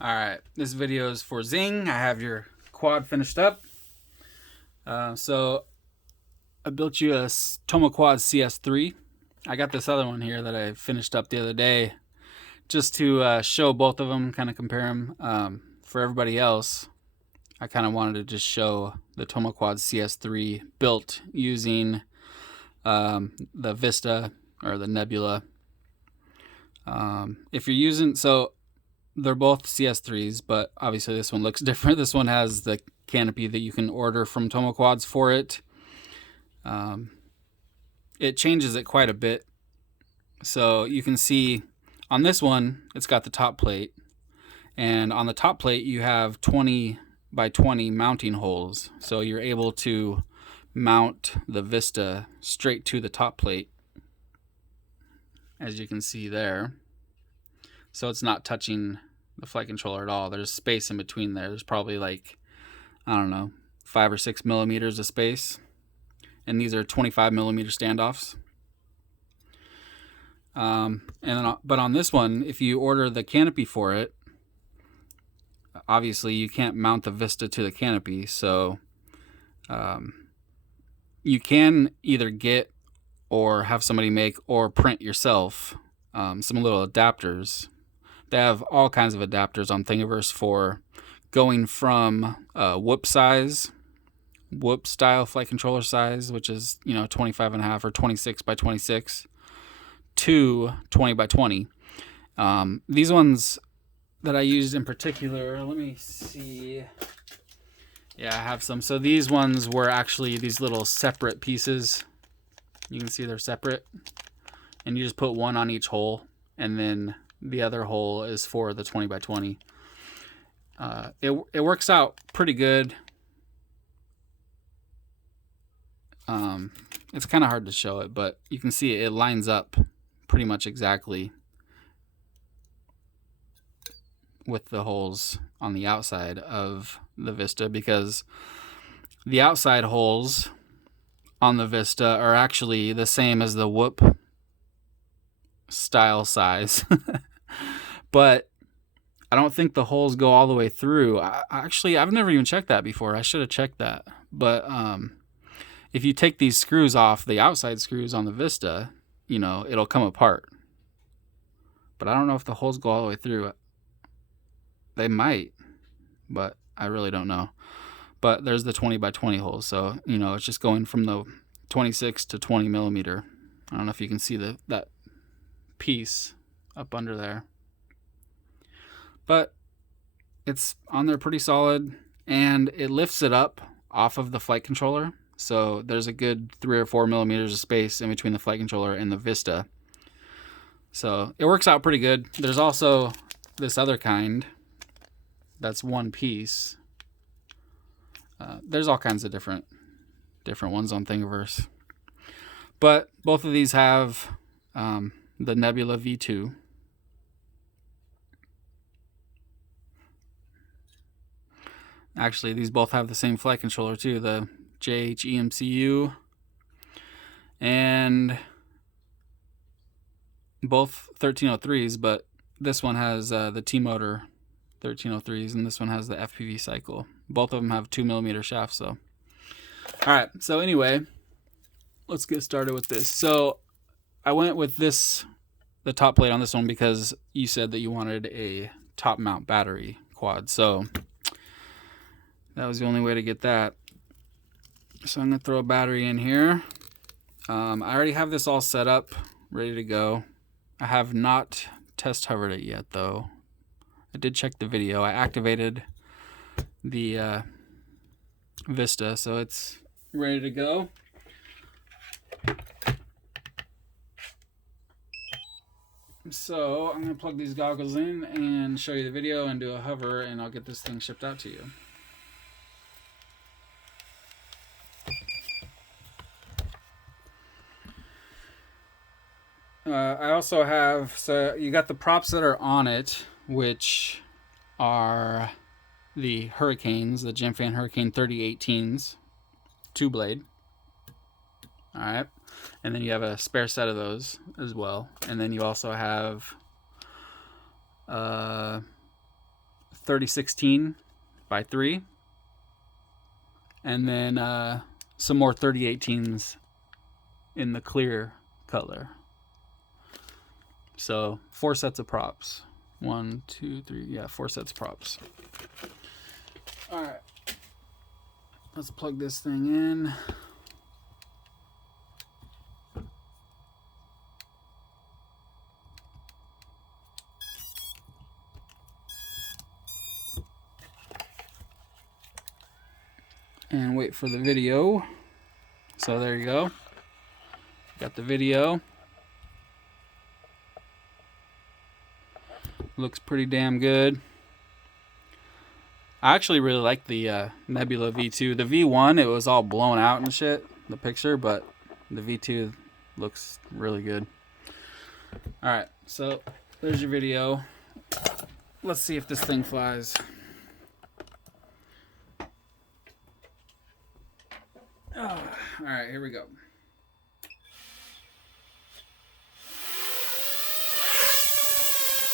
Alright, this video is for Zing. I have your quad finished up. So I built you a Tomo Quad CS3. I got this other one here that I finished up the other day just to show both of them, kind of compare them. For everybody else, I kind of wanted to just show the Tomo Quad CS3 built using the Vista or the Nebula. If you're using, so they're both CS3s, but obviously this one looks different. This one has the canopy that you can order from Tomo Quads for it. It changes it quite a bit. So you can see on this one, it's got the top plate. And on the top plate, you have 20 by 20 mounting holes. So you're able to mount the Vista straight to the top plate, as you can see there. So it's not touching the flight controller at all. There's space in between there. There's probably like, I don't know, 5 or 6 millimeters of space. And these are 25 millimeter standoffs. But on this one, if you order the canopy for it, obviously you can't mount the Vista to the canopy. So you can either get or have somebody make or print yourself some little adapters. They have all kinds of adapters on Thingiverse for going from whoop size, whoop style flight controller size, which is 25.5 or 26 by 26, to 20 by 20. These ones that I used in particular, let me see. Yeah, I have some. So these ones were actually these little separate pieces. You can see they're separate, and you just put one on each hole, and then the other hole is for the 20 by 20. It works out pretty good. It's kind of hard to show it, but you can see it lines up pretty much exactly with the holes on the outside of the Vista, because the outside holes on the Vista are actually the same as the whoop style size. But I don't think the holes go all the way through. I've never even checked that before. I should have checked that. But if you take these screws off, the outside screws on the Vista, it'll come apart. But I don't know if the holes go all the way through. They might, but I really don't know. But there's the 20 by 20 holes. So, it's just going from the 26 to 20 millimeter. I don't know if you can see that piece up under there. But it's on there pretty solid, and it lifts it up off of the flight controller. So there's a good 3 or 4 millimeters of space in between the flight controller and the Vista. So it works out pretty good. There's also this other kind that's one piece. There's all kinds of different ones on Thingiverse. But both of these have the Nebula V2. Actually, these both have the same flight controller too, the JHEMCU, and both 1303s, but this one has the T-motor 1303s, and this one has the FPV cycle. Both of them have 2 millimeter shafts, though. All right, so anyway, let's get started with this. So I went with the top plate on this one because you said that you wanted a top mount battery quad. So that was the only way to get that. So I'm going to throw a battery in here. I already have this all set up, ready to go. I have not test hovered it yet, though. I did check the video. I activated the Vista, so it's ready to go. So I'm going to plug these goggles in and show you the video and do a hover, and I'll get this thing shipped out to you. I also have, so you got the props that are on it, which are the Hurricanes, the Gemfan Hurricane 3018s, 2-blade. All right. And then you have a spare set of those as well. And then you also have 3016 by 3. And then some more 3018s in the clear color. So 4 sets of props. 1, 2, 3, yeah, 4 sets of props. All right, let's plug this thing in. And wait for the video. So there you go. Got the video. Looks pretty damn good. I actually really like the Nebula V2. The V1, it was all blown out and shit, the picture, but the V2 looks really good. Alright, so there's your video. Let's see if this thing flies. Oh, alright, here we go.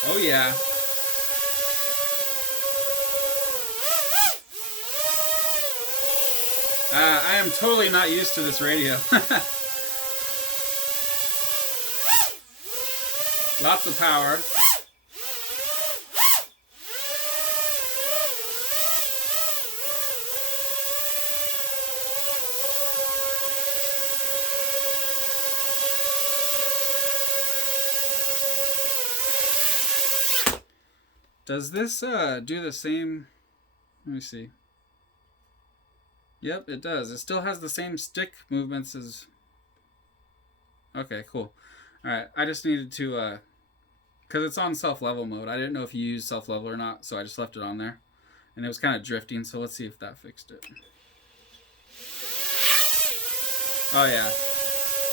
Oh yeah. I am totally not used to this radio. Lots of power. Does this do the same? Let me see. Yep, it does. It still has the same stick movements as... Okay, cool. Alright, I just needed to... Because it's on self-level mode. I didn't know if you use self-level or not, so I just left it on there. And it was kind of drifting, so let's see if that fixed it. Oh yeah.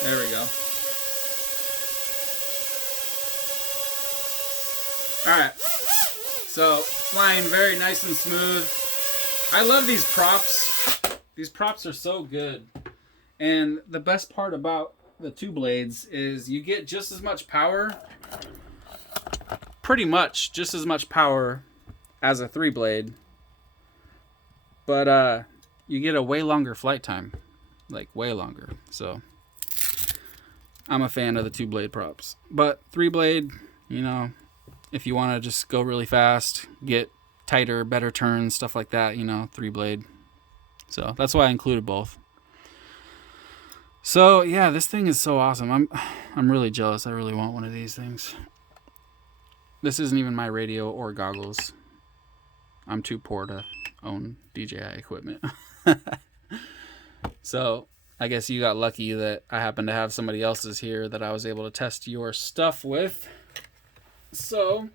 There we go. Alright. So, flying very nice and smooth. I love these props. These props are so good. And the best part about the 2 blades is you get just as much power, pretty much just as much power as a 3 blade. But you get a way longer flight time. Like way longer. So I'm a fan of the 2 blade props. But 3 blade, you know, if you want to just go really fast, get tighter, better turns, stuff like that, you know, 3 blade. So that's why I included both. So yeah, this thing is so awesome. I'm really jealous. I really want one of these things. This isn't even my radio or goggles. I'm too poor to own DJI equipment. So I guess you got lucky that I happen to have somebody else's here that I was able to test your stuff with. So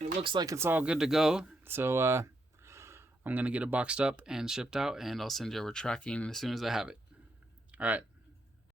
it looks like it's all good to go. So I'm going to get it boxed up and shipped out, and I'll send you over tracking as soon as I have it. All right.